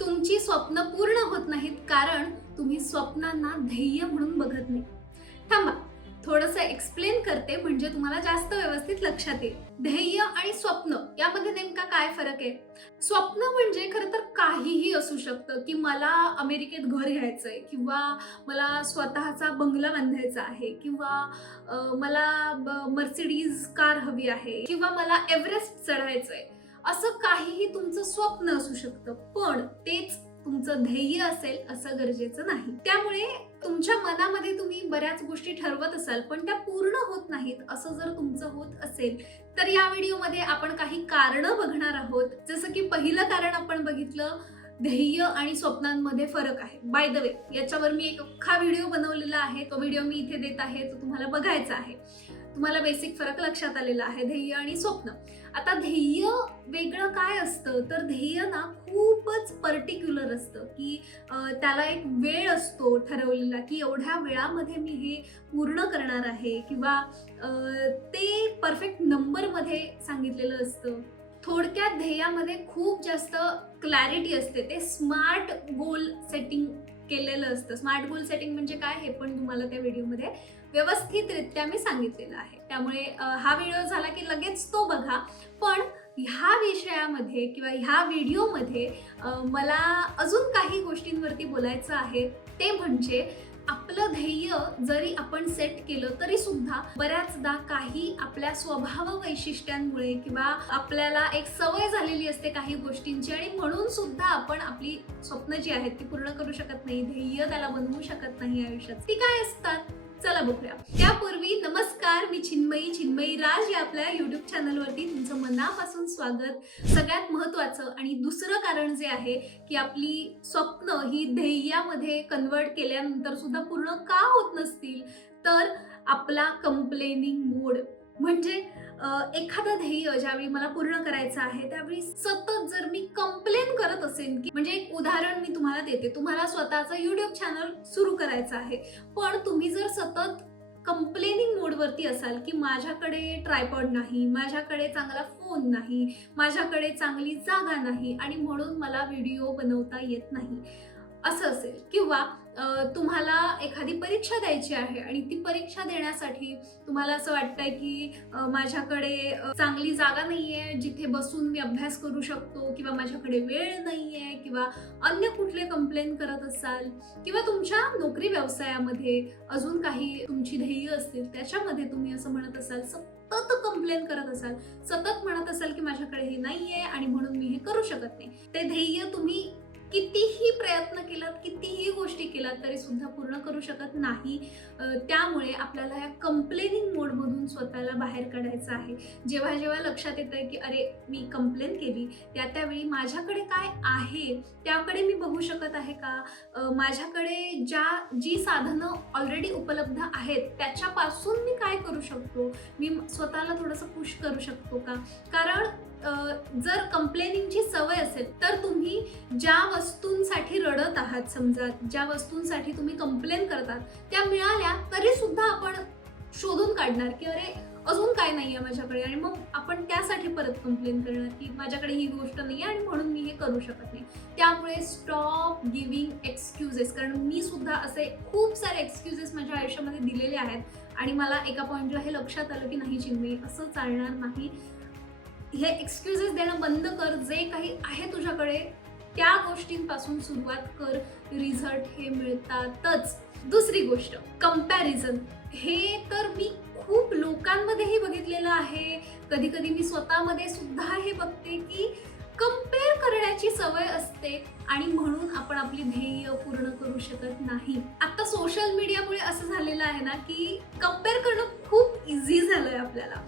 तुमची स्वप्न पूर्ण होत नाहीत कारण तुम्ही स्वप्नांना ध्येय म्हणून बघत नाही. थांबा, थोडंसं एक्सप्लेन करते म्हणजे तुम्हाला जास्त व्यवस्थित लक्षात येईल. ध्येय आणि स्वप्न यामध्ये नेमका काय फरक आहे? स्वप्न म्हणजे खरं तर काहीही असू शकतं, की मला अमेरिकेत घर घ्यायचंय किंवा मला स्वतःचा बंगला बांधायचा आहे किंवा मला मर्सिडीज कार हवी आहे किंवा मला एव्हरेस्ट चढायचंय. असं काहीही तुमचं स्वप्न असू शकतं, पण तेच तुमचं ध्येय असेल असं गरजेचं नाही. त्यामुळे तुमच्या मनामध्ये तुम्ही बऱ्याच गोष्टी ठरवत असाल पण त्या पूर्ण होत नाहीत असं जर तुमचं होत असेल तर या व्हिडिओमध्ये आपण काही कारणं बघणार आहोत. जसं की पहिलं कारण आपण बघितलं, ध्येय आणि स्वप्नांमध्ये फरक आहे. बाय द वे, याच्यावर मी एक अख्खा व्हिडिओ बनवलेला आहे, तो व्हिडिओ मी इथे देत आहे, तो तुम्हाला बघायचा आहे. तुम्हाला बेसिक फरक लक्षात आलेला आहे, ध्येय आणि स्वप्न. आता ध्येय वेगळं काय असतं तर ध्येय ना खूपच पर्टिक्युलर असतं, की त्याला एक वेळ असतो ठरवलेला, की एवढ्या वेळामध्ये मी हे पूर्ण करणार आहे किंवा ते परफेक्ट नंबरमध्ये सांगितलेलं असतं. थोडक्यात ध्येयामध्ये खूप जास्त क्लॅरिटी असते. ते स्मार्ट गोल सेटिंग केलेलं असतं. स्मार्ट गोल सेटिंग म्हणजे काय हे पण तुम्हाला त्या व्हिडिओमध्ये व्यवस्थितरित्या मी सांगितलेलं आहे. त्यामुळे हा व्हिडिओ झाला की लगेच तो बघा. पण ह्या विषयामध्ये किंवा ह्या व्हिडिओमध्ये मला अजून काही गोष्टींवरती बोलायचं आहे. ते म्हणजे आपलं ध्येय जरी आपण सेट केलं तरी सुद्धा बऱ्याचदा काही आपल्या स्वभाव वैशिष्ट्यांमुळे किंवा आपल्याला एक सवय झालेली असते काही गोष्टींची आणि म्हणून सुद्धा आपण आपली स्वप्न जी आहेत ती पूर्ण करू शकत नाही, ध्येय त्याला बनवू शकत नाही आयुष्यात. ती काय असतात चला बघूया. त्यापूर्वी नमस्कार, मी चिन्मयी राज या आपल्या युट्यूब चॅनलवरती तुमचं मनापासून स्वागत. सगळ्यात महत्त्वाचं आणि दुसरं कारण जे आहे की आपली स्वप्न ही ध्येयामध्ये कन्वर्ट केल्यानंतर सुद्धा पूर्ण का होत नसतील तर आपला कंप्लेनिंग मोड. म्हणजे एखादं ध्येय ज्यावेळी मला पूर्ण करायचं आहे त्यावेळी सतत जर मी कंप्लेन करत असेल, की म्हणजे एक उदाहरण मी तुम्हाला देते. तुम्हाला स्वतःचं युट्यूब चॅनल सुरू करायचं आहे पण तुम्ही जर सतत कंप्लेनिंग मोडवरती असाल, की माझ्याकडे ट्रायपॉड नाही, माझ्याकडे चांगला फोन नाही, माझ्याकडे चांगली जागा नाही आणि म्हणून मला व्हिडिओ बनवता येत नाही असं असेल, किंवा तुम्हाला एखादी परीक्षा द्यायची आहे आणि ती परीक्षा देण्यासाठी तुम्हाला असं वाटतंय की माझ्याकडे चांगली जागा नाहीये जिथे बसून मी अभ्यास करू शकतो किंवा माझ्याकडे वेळ नाहीये किंवा अन्य कुठले कंप्लेन करत असाल किंवा तुमच्या नोकरी व्यवसायामध्ये अजून काही तुमची ध्येय असतील त्याच्यामध्ये तुम्ही असं म्हणत असाल, सतत कंप्लेन करत असाल, सतत म्हणत असाल की माझ्याकडे हे नाहीये आणि म्हणून मी हे करू शकत नाही. ते ध्येय तुम्ही कितीही प्रयत्न केलात, कितीही गोष्टी केलात तरी सुद्धा पूर्ण करू शकत नाही. त्यामुळे आपल्याला या कंप्लेनिंग मोडमधून स्वतःला बाहेर काढायचं आहे. जेव्हा जेव्हा लक्षात येतंय की अरे मी कंप्लेन केली, त्यावेळी माझ्याकडे काय आहे त्याकडे मी बघू शकत आहे का, माझ्याकडे जी साधनं ऑलरेडी उपलब्ध आहेत त्याच्यापासून मी काय करू शकतो, मी स्वतःला थोडंसं पुश करू शकतो का. कारण जर कंप्लेनिंगची सवय असेल तर तुम्ही ज्या वस्तूंसाठी रडत आहात, समजा ज्या वस्तूंसाठी तुम्ही कंप्लेन करतात त्या मिळाल्या तरी सुद्धा आपण शोधून काढणार की अरे अजून काय नाहीये माझ्याकडे आणि मग आपण त्यासाठी परत कंप्लेन करणार की माझ्याकडे ही गोष्ट नाही आणि म्हणून मी हे करू शकत नाही. त्यामुळे स्टॉप गिव्हिंग एक्सक्युजेस. कारण मी सुद्धा असे खूप सारे एक्सक्युजेस माझ्या आयुष्यामध्ये दिलेले आहेत आणि मला एका पॉइंटला हे लक्षात आलं की नाही चिन्मयी, असं चालणार नाही. हे एक्सक्युजेस देणं बंद कर. जे काही आहे तुझ्याकडे त्या गोष्टींपासून सुरुवात कर, रिझल्ट हे मिळतातच. दुसरी गोष्ट, कंपॅरिझन. हे तर मी खूप लोकांमध्येही बघितलेलं आहे, कधी कधी मी स्वतःमध्ये सुद्धा हे बघते की कंपेअर करण्याची सवय असते आणि म्हणून आपण आपली ध्येय पूर्ण करू शकत नाही. आता सोशल मीडियामुळे असं झालेलं आहे ना की कंपेअर करणं खूप इझी झालंय. आपल्याला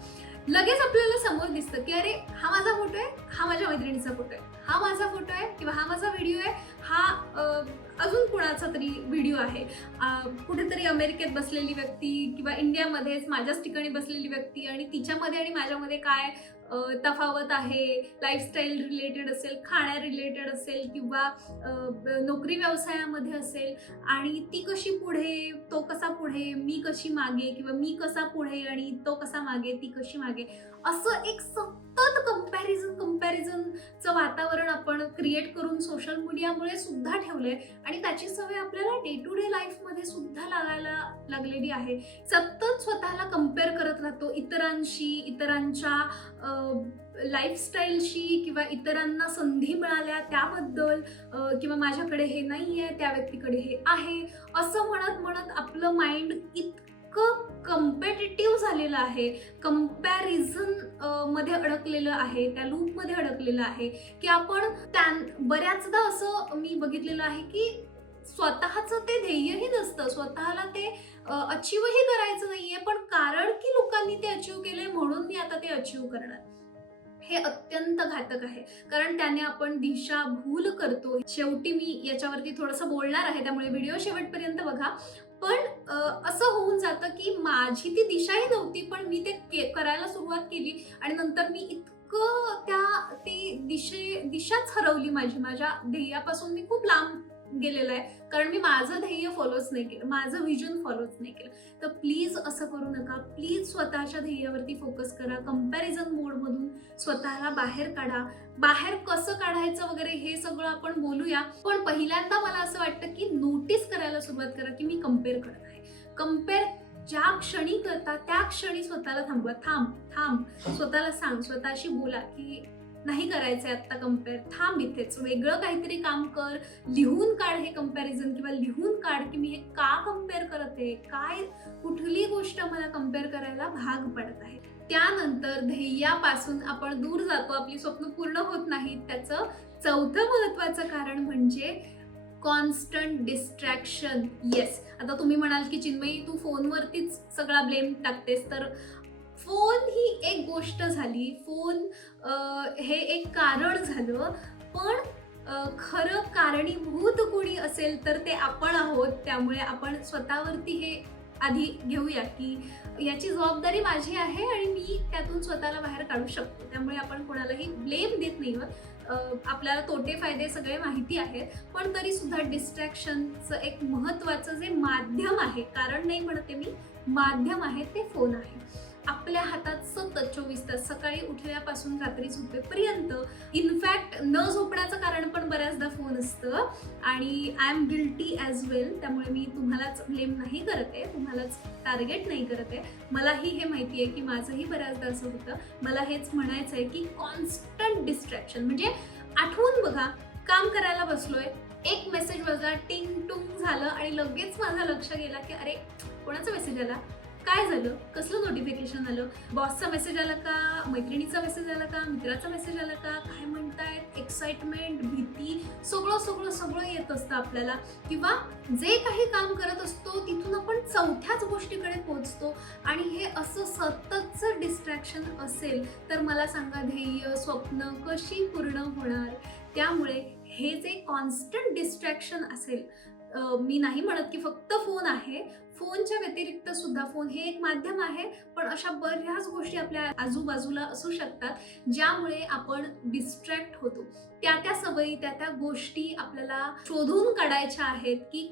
लगेच आपल्याला समोर दिसतं की अरे हा माझा फोटो आहे, हा माझ्या मैत्रिणीचा फोटो आहे, हा माझा फोटो आहे किंवा हा माझा व्हिडिओ आहे, हा अजून कुणाचा तरी व्हिडिओ आहे, कुठेतरी अमेरिकेत बसलेली व्यक्ती किंवा इंडियामध्येच माझ्याच ठिकाणी बसलेली व्यक्ती आणि तिच्यामध्ये आणि माझ्यामध्ये काय तफावत आहे, लाईफस्टाईल रिलेटेड असेल, खाण्या रिलेटेड असेल किंवा नोकरी व्यवसायामध्ये असेल, आणि ती कशी पुढे, तो कसा पुढे, मी कशी मागे, किंवा मी कसा पुढे आणि तो कसा मागे, ती कशी मागे, असं एक सतत कंपॅरिझनचं वातावरण आपण क्रिएट करून सोशल मीडियामुळे सुद्धा ठेवलंय आणि त्याची सवय आपल्याला डे टू डे लाईफमध्ये सुद्धा लागायला लागलेली आहे. सतत स्वतःला कम्पेअर करत राहतो इतरांशी, इतरांच्या लाईफस्टाईलशी, किंवा इतरांना संधी मिळाल्या त्याबद्दल, किंवा माझ्याकडे हे नाहीये, त्या व्यक्तीकडे हे आहे, असं म्हणत म्हणत आपलं माइंड इतकं कम्पेटिटिव्ह झालेलं आहे, कंपॅरिझन मध्ये अडकलेलं आहे, त्या लूपमध्ये अडकलेलं आहे की आपण बऱ्याचदा असं मी बघितलेलं आहे की स्वतःचं ते ध्येयही नसतं, स्वतःला ते अचीवही करायचं नाहीये, पण कारण की लोकांनी ते अचीव केले म्हणून मी आता ते अचीव करणार. हे अत्यंत घातक आहे, कारण त्याने आपण दिशाभूल करतो. शेवटी मी याच्यावरती थोडंसं बोलणार आहे, त्यामुळे व्हिडिओ शेवटपर्यंत बघा. पण असं होऊन जातं की माझी ती दिशाही नव्हती, पण मी ते करायला सुरुवात केली आणि नंतर मी इतकं ती दिशाच हरवली माझी. माझ्या ध्येयापासून मी खूप लांब गेलेलं आहे, कारण मी माझं ध्येय फॉलोच नाही केलं, माझं विजन फॉलोच नाही केलं. तर प्लीज असं करू नका. प्लीज स्वतःच्या ध्येयावरती फोकस करा. कंपॅरिझन मोडमधून स्वतःला बाहेर काढा. बाहेर कसं काढायचं वगैरे हे सगळं आपण बोलूया, पण पहिल्यांदा मला असं वाटतं की नोटीस करायला सुरुवात करा की मी कम्पेअर करत आहे. कम्पेअर ज्या क्षणी करता त्या क्षणी स्वतःला थांबवा. थांब, स्वतःला सांग, स्वतःशी बोला की नाही करायचंय आता कम्पेअर, थांब इथेच, वेगळं काहीतरी काम कर, लिहून काढ हे कंपॅरिझन, किंवा लिहून काढ की मी हे का कम्पेअर करते, काय कुठली गोष्ट मला कम्पेअर करायला भाग पडत आहे. त्यानंतर ध्येयापासून आपण दूर जातो, आपली स्वप्न पूर्ण होत नाहीत. त्याचं चौथं महत्वाचं कारण म्हणजे कॉन्स्टंट डिस्ट्रॅक्शन. येस, आता तुम्ही म्हणाल की चिन्मयी तू फोनवरतीच सगळा ब्लेम टाकतेस, तर फोन ही एक गोष्ट झाली, फोन हे एक कारण झालं, पण खरं कारणीभूत कोणी असेल तर ते आपण आहोत. त्यामुळे आपण स्वतःवरती हे आधी घेऊया की याची जबाबदारी माझी आहे आणि मी त्यातून स्वतःला बाहेर काढू शकतो. त्यामुळे आपण कोणालाही ब्लेम देत नाही आहोत. आपल्याला तोटे फायदे सगळे माहिती आहेत, पण तरी सुद्धा डिस्ट्रॅक्शनचं एक महत्त्वाचं जे माध्यम आहे, कारण नाही म्हणते मी, माध्यम आहे ते फोन आहे. आपल्या हातात सतत 24 तास, सकाळी उठल्यापासून रात्री झोपेपर्यंत. इनफॅक्ट न झोपण्याचं कारण पण बऱ्याचदा फोन असतं, आणि आय एम गिल्टी ॲज वेल. त्यामुळे मी तुम्हालाच ब्लेम नाही करत आहे, तुम्हालाच टार्गेट नाही करत आहे. मलाही हे माहिती आहे की माझंही बऱ्याचदा असं होतं. मला हेच म्हणायचं आहे की कॉन्स्टंट डिस्ट्रॅक्शन म्हणजे आठवून बघा, काम करायला बसलोय, एक मेसेज वाजला, टिंग टुंग झालं आणि लगेच माझं लक्ष गेला की अरे कोणाचा मेसेज आला, काय झालं, कसलं नोटिफिकेशन आलं, बॉसचा मेसेज आला का, मैत्रिणीचा मेसेज आला का, मित्राचा मेसेज आला का, काय म्हणतायत, एक्साइटमेंट, भीती, सगळं येत असतं आपल्याला. किंवा जे काही काम करत असतो तिथून आपण चौथ्याच गोष्टीकडे पोहोचतो, आणि हे असं सततचं डिस्ट्रॅक्शन असेल तर मला सांगा ध्येय, स्वप्न कशी पूर्ण होणार? त्यामुळे हे जे कॉन्स्टंट डिस्ट्रॅक्शन असेल, मी नाही म्हणत की फक्त फोन आहे, फोनच्या व्यतिरिक्त सुद्धा फोन हे एक माध्यम आहे, पण अशा बऱ्याच गोष्टी आपल्या आजूबाजूला असू शकतात ज्यामुळे आपण डिस्ट्रॅक्ट होतो. त्या सवयी, त्या गोष्टी आपल्याला शोधून काढायच्या आहेत की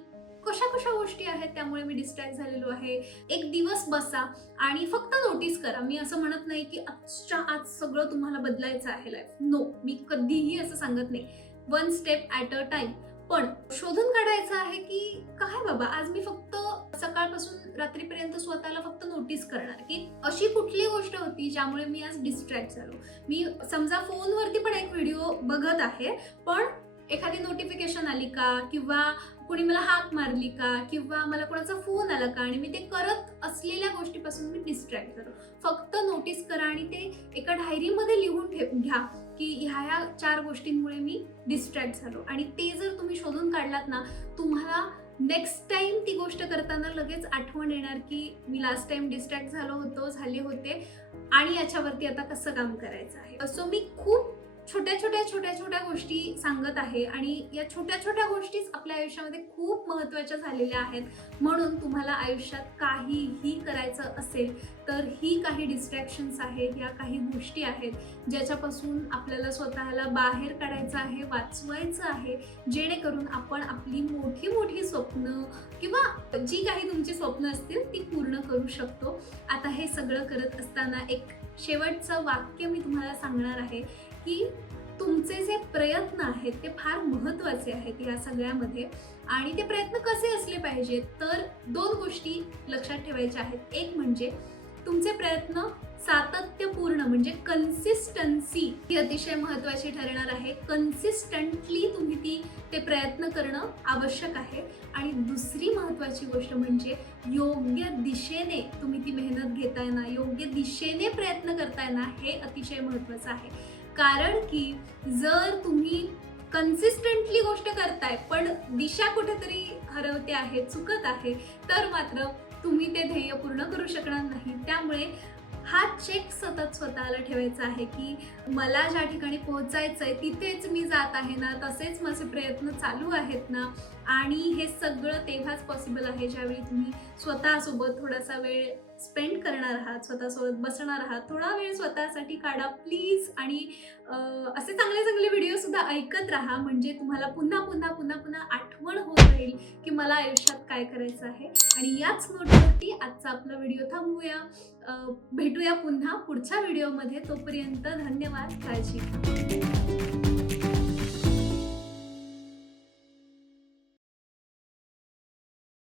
कशा गोष्टी आहेत त्यामुळे मी डिस्ट्रॅक्ट झालेलो आहे. एक दिवस बसा आणि फक्त नोटीस करा. मी असं म्हणत नाही की आजच्या आज सगळं तुम्हाला बदलायचं आहे लाईफ, नो, मी कधीही असं सांगत नाही. 1 स्टेप ॲट अ टाइम. पण शोधून काढायचं आहे की काय बाबा, आज मी फक्त सकाळपासून रात्रीपर्यंत स्वतःला फक्त नोटीस करणार की अशी कुठली गोष्ट होती ज्यामुळे मी आज डिस्ट्रॅक्ट झालो. मी समजा फोनवरती पण एक व्हिडिओ बघत आहे, पण एखादी नोटिफिकेशन आली का, किंवा कोणी मला हाक मारली का, किंवा मला कोणाचा फोन आला का, आणि मी ते करत असलेल्या गोष्टीपासून मी डिस्ट्रॅक्ट झालो. फक्त नोटीस करा आणि ते एका डायरीमध्ये लिहून घ्या की ह्या 4 गोष्टींमुळे मी डिस्ट्रॅक्ट झालो. आणि ते जर तुम्ही शोधून काढलात ना, तुम्हाला नेक्स्ट टाइम ती गोष्ट करताना लगेच आठवण येणार की मी लास्ट टाइम डिस्ट्रॅक्ट झाले होते आणि याच्यावरती आता कसं काम करायचं आहे. सो मी खूप छोट्या गोष्टी सांगत आहे आणि या छोट्या गोष्टीच आपल्या आयुष्यामध्ये खूप महत्त्वाच्या झालेल्या आहेत. म्हणून तुम्हाला आयुष्यात काहीही करायचं असेल तर ही काही डिस्ट्रॅक्शन्स आहेत, या काही गोष्टी आहेत ज्याच्यापासून आपल्याला स्वतःला बाहेर काढायचं आहे, वाचवायचं आहे, जेणेकरून आपण आपली मोठी स्वप्न किंवा जी काही तुमची स्वप्न असतील ती पूर्ण करू शकतो. आता हे सगळं करत असताना एक शेवटचं वाक्य मी तुम्हाला सांगणार आहे की तुमचे जे प्रयत्न आहेत ते फार महत्त्वाचे आहेत या सगळ्यामध्ये. आणि ते प्रयत्न कसे असले पाहिजेत तर 2 गोष्टी लक्षात ठेवायच्या आहेत. एक म्हणजे तुमचे प्रयत्न सातत्यपूर्ण म्हणजे कन्सिस्टन्सी ही अतिशय महत्त्वाची ठरणार आहे. कन्सिस्टंटली तुम्ही ते प्रयत्न करणं आवश्यक आहे. आणि दुसरी महत्त्वाची गोष्ट म्हणजे योग्य दिशेने तुम्ही ती मेहनत घेताय ना, योग्य दिशेने प्रयत्न करताय ना, हे अतिशय महत्त्वाचं आहे. कारण की जर तुम्ही कन्सिस्टंटली गोष्ट करताय पण दिशा कुठेतरी हरवते आहे, चुकत आहे, तर मात्र तुम्ही ते ध्येय पूर्ण करू शकणार नाही. त्यामुळे हा चेक सतत स्वतःला ठेवायचा आहे की मला ज्या ठिकाणी पोहोचायचंय तिथेच मी जात आहे ना, तसेच माझे प्रयत्न चालू आहेत ना. आणि हे सगळं तेव्हाच पॉसिबल आहे ज्यावेळी तुम्ही स्वतःसोबत थोडासा वेळ स्पेंड करणार आहात, स्वतःसोबत बसणार आहात. थोडा वेळ स्वतःसाठी काढा प्लीज. आणि असे चांगले व्हिडिओ सुद्धा ऐकत राहा, म्हणजे तुम्हाला पुन्हा आठवण होत राहील की मला आयुष्यात काय करायचं आहे. आणि याच नोटवरती आजचा आपला व्हिडिओ थांबूया. भेटूया पुन्हा पुढच्या व्हिडिओमध्ये. तोपर्यंत धन्यवाद. काळजी घ्या.